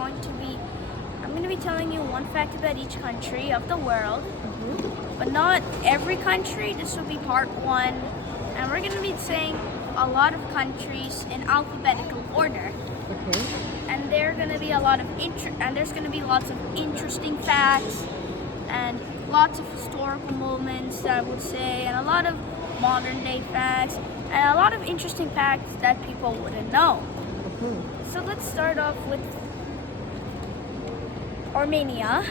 I'm going to be telling you one fact about each country of the world, but not every country. This will be part one, and we're going to be saying a lot of countries in alphabetical order. Okay. And there's going to be lots of interesting facts and lots of historical moments, I would say, and a lot of modern day facts and a lot of interesting facts that people wouldn't know. So let's start off with Armenia.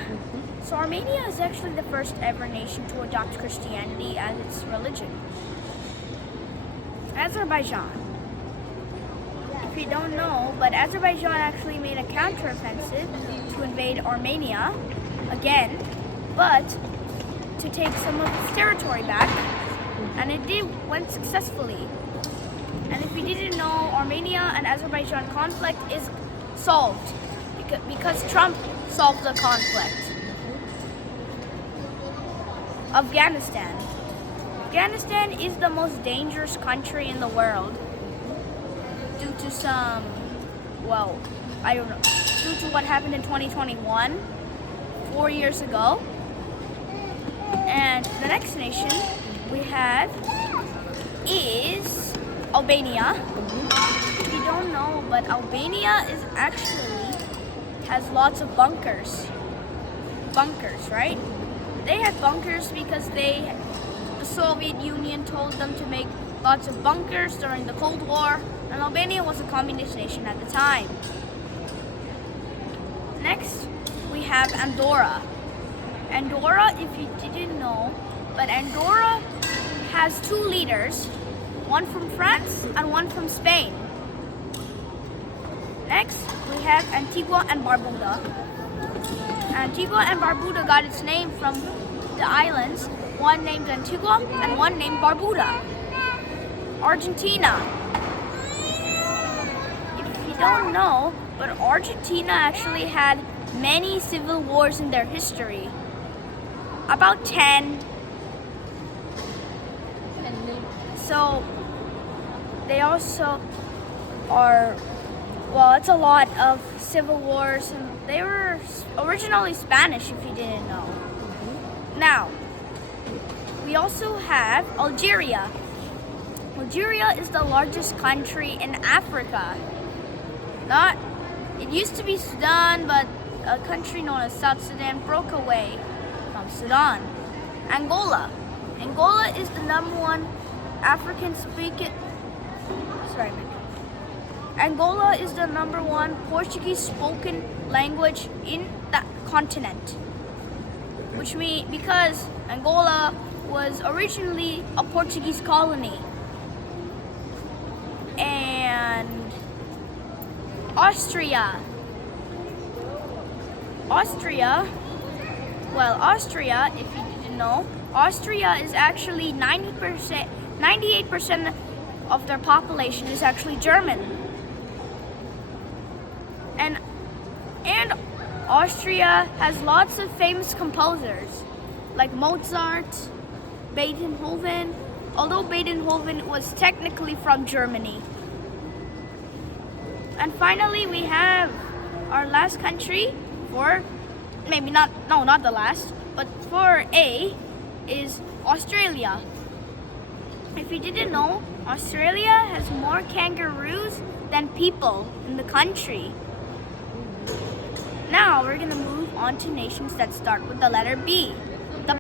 So Armenia is actually the first ever nation to adopt Christianity as its religion. Azerbaijan. If you don't know, but Azerbaijan actually made a counteroffensive to invade Armenia again, but to take some of its territory back, and went successfully. And if you didn't know, Armenia and Azerbaijan conflict is solved because Trump solved the conflict. Afghanistan. Afghanistan is the most dangerous country in the world due to due to what happened in 2021, 4 years ago. And the next nation we have is Albania. If you don't know, but Albania has lots of bunkers. Bunkers, right? They had bunkers because the Soviet Union told them to make lots of bunkers during the Cold War, and Albania was a communist nation at the time. Next, we have Andorra. Andorra, if you didn't know, but Andorra has two leaders, one from France and one from Spain. Next, we have Antigua and Barbuda. Antigua and Barbuda got its name from the islands, one named Antigua and one named Barbuda. Argentina. If you don't know, but Argentina actually had many civil wars in their history. About 10. So they also it's a lot of civil wars, and they were originally Spanish, if you didn't know. Now, we also have Algeria. Algeria is the largest country in Africa. It used to be Sudan, but a country known as South Sudan broke away from Sudan. Angola. Angola is the number one Angola is the number one Portuguese spoken language in that continent. Because Angola was originally a Portuguese colony. And Austria, if you didn't know, Austria is actually 98% of their population is actually German. And Austria has lots of famous composers like Mozart, Beethoven, although Beethoven was technically from Germany. And finally, we have our last country not the last, but for A is Australia. If you didn't know, Australia has more kangaroos than people in the country. Now we're going to move on to nations that start with the letter B.